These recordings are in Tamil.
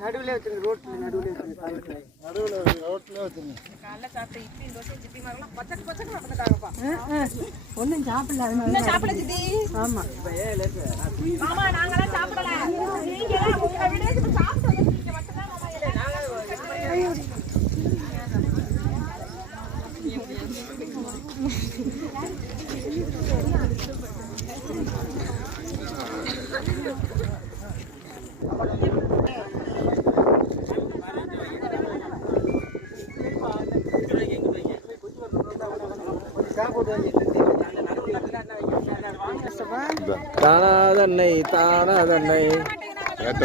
நடுவில் வச்சுருங்க, ரோட்டில் நடுவில் வச்சுருங்க, ரோட்டில் வச்சுருங்க. ஒன்றும் சாப்பிடல, இன்னும் சாப்பிடல சித்தி. ஆமாம், ஆமாம், நாங்களாம் சாப்பிடல. தானாதன்னை தானாதன்னை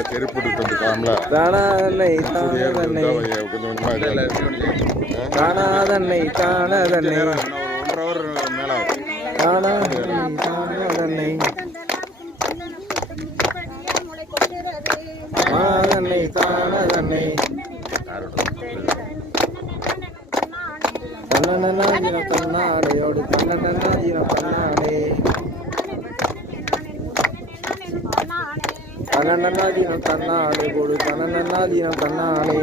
செருப்பு காமலா தானாதன்னை தானாதன்னை தானாதன்னை தானாதன்னை தானாதன்னை தானாதன்னை தானாதன்னை தன்னன்னாதின தன்னாடையோடு தன்னன்னாதின தன்னாடே தன்னன்னாதினம் தன்னாடே போடு தன்னன்னாதினம் தன்னாடே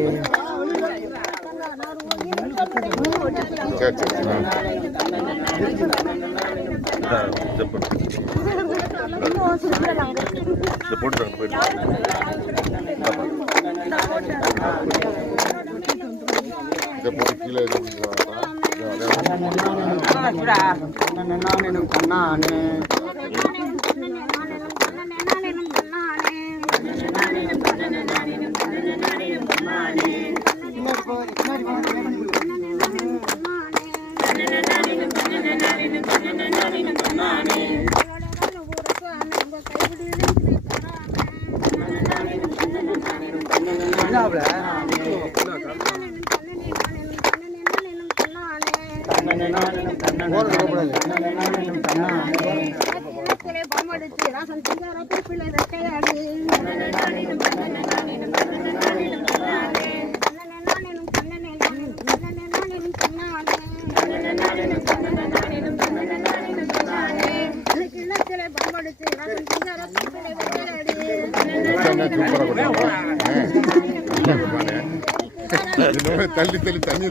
தள்ளி தள்ளி தண்ணி